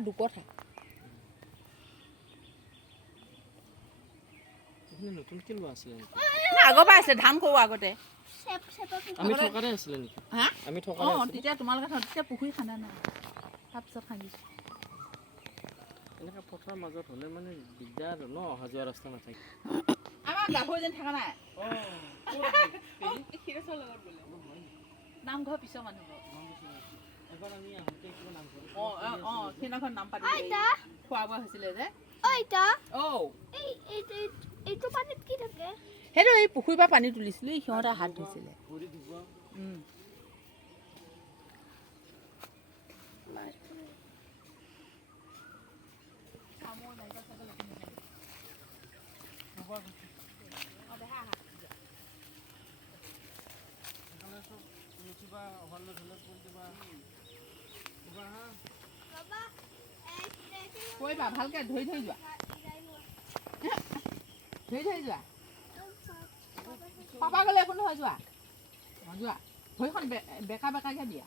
দুকঠা নতুনকে লোৱা আছিলে আগৰ পৰা আছে ধান কৰোঁ আগতে আমি থকাতে আছিলে নেকি হা আমি থকাতে আছিলে তেতিয়া তোমালোকে তেতিয়া পুখুৰী খান্দা নাই তাৰপিছত খান্দিছোঁ এনেকৈ পথাৰৰ মাজত হ'লে মানে দিগদাৰ ন অহা যোৱা ৰাস্তা নাথাকে আমাৰ গাভৰু যেন থকা নাই নামঘৰ পিছৰ মানুহ এবাৰ আমি আহোঁতে কিবা নামঘৰ সেইদিনাখন নাম পাতি খোৱা বোৱা হৈছিলে যে সেইটো এই পুখুৰীৰ পৰা পানী তুলিছিলোঁ সিহঁতে হাত ধুইছিলে কৰিবা ভালকে ধৰি যোৱা পাপা গ'লে একো নহয় যোৱা যোৱা ভৰিখন বেকা বেকাকে দিয়া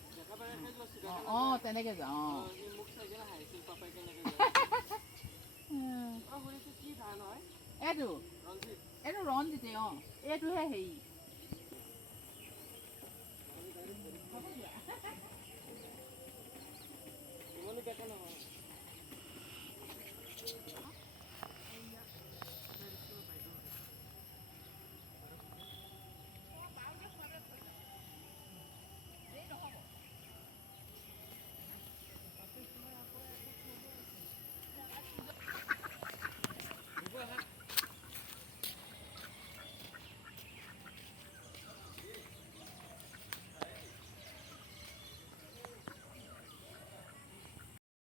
তেনেকে যোৱা এইটো ৰঞ্জিতে এইটোহে হেৰি বেকা নহয়